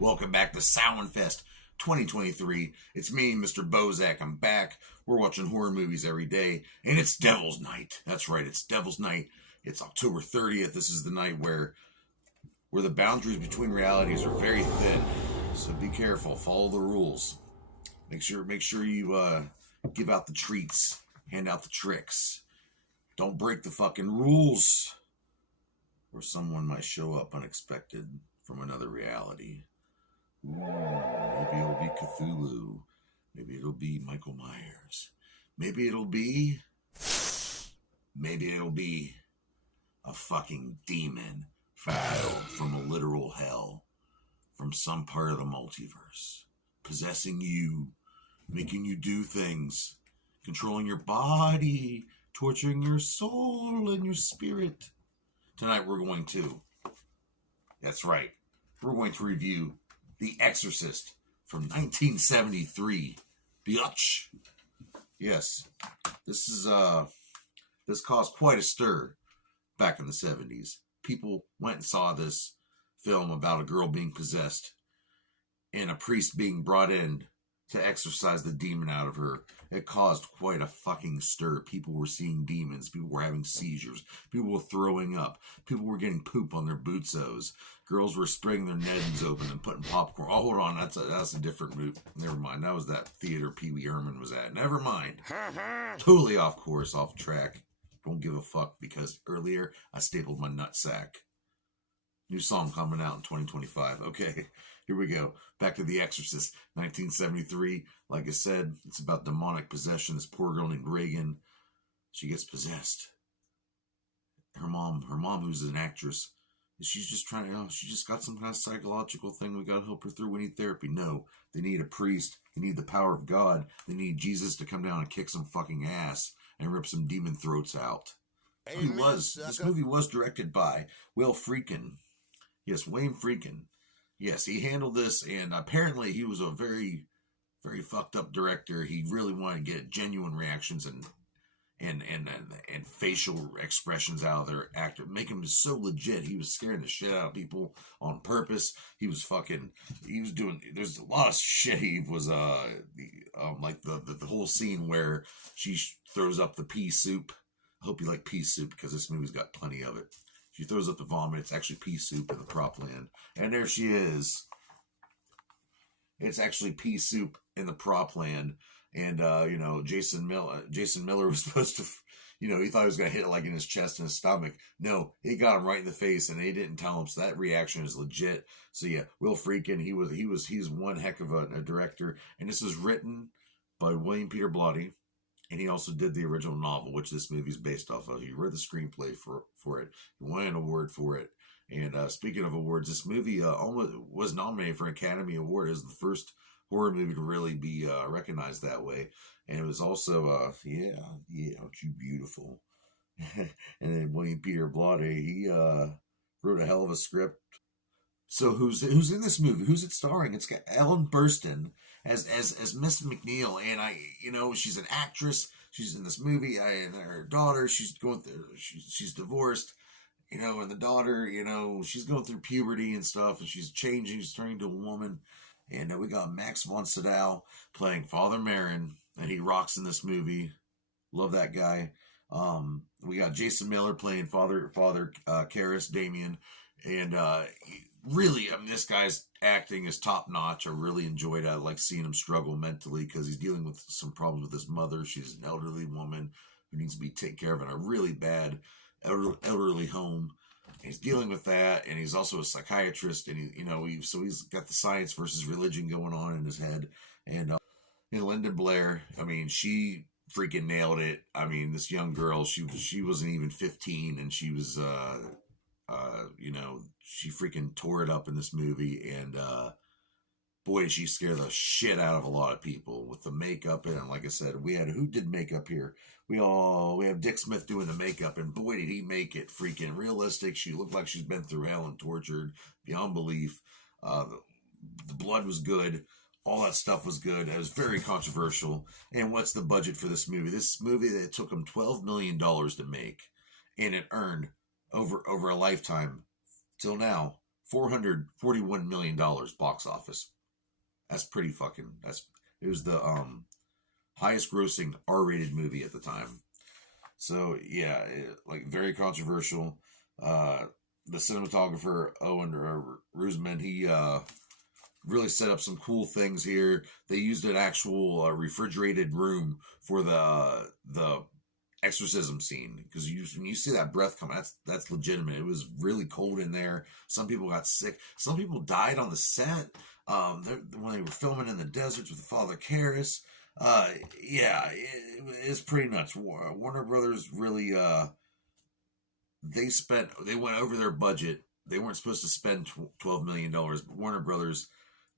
Welcome back to Samhain Fest 2023. It's me, Mr. Bozac. I'm back. We're watching horror movies every day, and it's Devil's Night. That's right, it's Devil's Night. It's October 30th. This is the night where the boundaries between realities are very thin. So be careful. Follow the rules. Make sure you give out the treats, hand out the tricks. Don't break the fucking rules, or someone might show up unexpected from another reality. Ooh, maybe it'll be Cthulhu. Maybe it'll be Michael Myers. Maybe it'll be a fucking demon from a literal hell, from some part of the multiverse, possessing you, making you do things, controlling your body, torturing your soul and your spirit. Tonight that's right, we're going to review The Exorcist from 1973. Biatch. Yes, this caused quite a stir back in the 70s. People went and saw this film about a girl being possessed and a priest being brought in to exorcise the demon out of her. It caused quite a fucking stir. People were seeing demons. People were having seizures. People were throwing up. People were getting poop on their bootsos. Girls were spraying their neds open and putting popcorn. Oh, hold on. That's a different route. Never mind. That was that theater Pee Wee Herman was at. Never mind. Totally off course, off track. Don't give a fuck because earlier I stapled my nutsack. New song coming out in 2025. Okay, here we go. Back to The Exorcist, 1973. Like I said, it's about demonic possession. This poor girl named Reagan, she gets possessed. Her mom, who's an actress, she's just trying, she just got some kind of psychological thing. We got to help her through. We need therapy. No, they need a priest. They need the power of God. They need Jesus to come down and kick some fucking ass and rip some demon throats out. This movie was directed by Will Freidkin. Yes, Wayne Freidkin. Yes, he handled this, and apparently he was a very, very fucked up director. He really wanted to get genuine reactions and facial expressions out of their actor, make him so legit. He was scaring the shit out of people on purpose. There's a lot of shit. He was like the whole scene where she throws up the pea soup. I hope you like pea soup because this movie's got plenty of it. She throws up the vomit. It's actually pea soup in the prop land. And there she is. It's actually pea soup in the prop land. And, Jason Miller was supposed to, he thought he was going to hit it like in his chest and his stomach. No, he got him right in the face and they didn't tell him. So that reaction is legit. So yeah, Will Freidkin, he's one heck of a director. And this was written by William Peter Blatty. And he also did the original novel, which this movie is based off of. He read the screenplay for it. He won an award for it. And speaking of awards, this movie almost was nominated for an Academy Award. It was the first horror movie to really be recognized that way. And it was also, aren't you beautiful? And then William Peter Blatty, he wrote a hell of a script. So who's in this movie? Who's it starring? It's got Ellen Burstyn as Miss McNeil, and she's an actress. She's in this movie, and her daughter, she's she's divorced, and the daughter, she's going through puberty and stuff, and she's changing, she's turning into a woman. And we got Max von Sydow playing Father Merrin, and he rocks in this movie. Love that guy. We got Jason Miller playing Father Karras Damien, and really, this guy's acting is top notch. I really enjoyed it. I like seeing him struggle mentally because he's dealing with some problems with his mother. She's an elderly woman who needs to be taken care of in a really bad elderly home. He's dealing with that, and he's also a psychiatrist, and he's got the science versus religion going on in his head. And Linda Blair, she freaking nailed it. This young girl, she wasn't even 15, and she was she freaking tore it up in this movie, and boy, she scared the shit out of a lot of people with the makeup. And like I said, who did makeup here? We have Dick Smith doing the makeup, and boy, did he make it freaking realistic. She looked like she's been through hell and tortured beyond belief. The blood was good. All that stuff was good. It was very controversial. And what's the budget for this movie? This movie, that took them $12 million to make, and it earned over a lifetime till now $441 million box office. That's pretty fucking. It was the highest grossing R-rated movie at the time. So yeah, like very controversial. The cinematographer Owen Rusman, he really set up some cool things here. They used an actual refrigerated room for the exorcism scene, because when you see that breath come, that's legitimate. It was really cold in there. Some people got sick. Some people died on the set. When they were filming in the deserts with Father Karras. Yeah, it's pretty nuts. Warner Brothers really they went over their budget. They weren't supposed to spend $12 million, but Warner Brothers,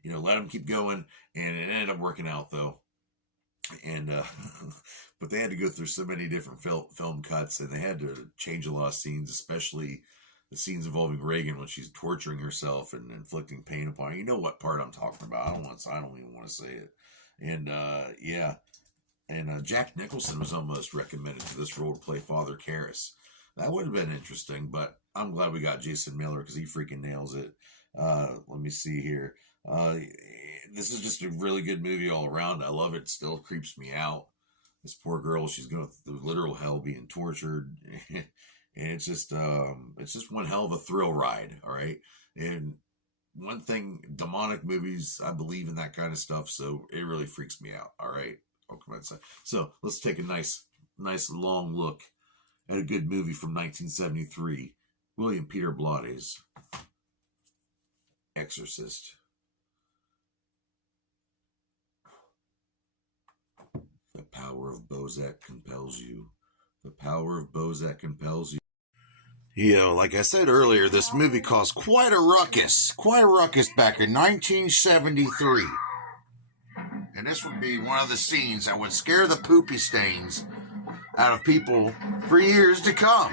let them keep going, and it ended up working out though. And but they had to go through so many different film cuts, and they had to change a lot of scenes, especially the scenes involving Reagan when she's torturing herself and inflicting pain upon her. You know what part I'm talking about. I don't even want to say it. And yeah, and Jack Nicholson was almost recommended for this role to play Father Karras. That would have been interesting, but I'm glad we got Jason Miller because he freaking nails it. Let me see here. This is just a really good movie all around. I love it. Still creeps me out. This poor girl, she's going through literal hell being tortured. And it's just one hell of a thrill ride. All right. And one thing, demonic movies, I believe in that kind of stuff. So it really freaks me out. All right. I'll come inside. So let's take a nice long look at a good movie from 1973. William Peter Blatty's Exorcist. The power of Bozac compels you. The power of Bozac compels you. Like I said earlier, this movie caused quite a ruckus back in 1973. And this would be one of the scenes that would scare the poopy stains out of people for years to come.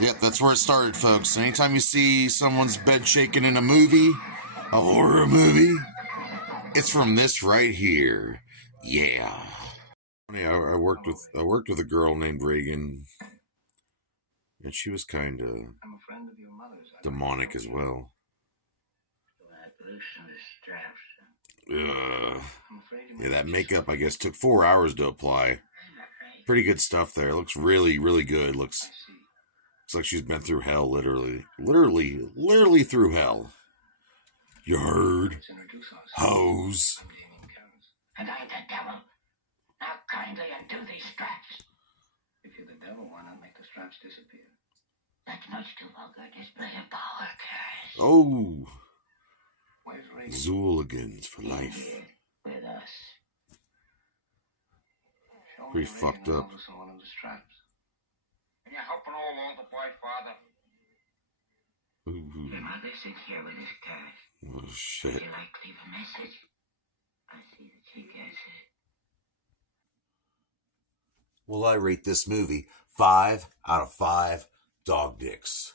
Yep, that's where it started, folks. Anytime you see someone's bed shaking in a movie, a horror movie, it's from this right here. Yeah. I worked with a girl named Reagan, and she was kind of demonic as well. Yeah, that makeup, I guess, took 4 hours to apply. Pretty good stuff there. Looks really, really good. Looks like she's been through hell, literally through hell. You heard? Hose. And I the devil. Now kindly undo these straps. If you're the devil, why not make the straps disappear? That's much too vulgar display of power, Karras. Oh. Zooligans for life. With us. Pretty fucked up. Can you help an old older boy, Father? Ooh. Your mother sits here with us, Karras. Oh, shit. Would you like to leave a message? I see that she gets it. Well, I rate this movie 5 out of 5 dog dicks.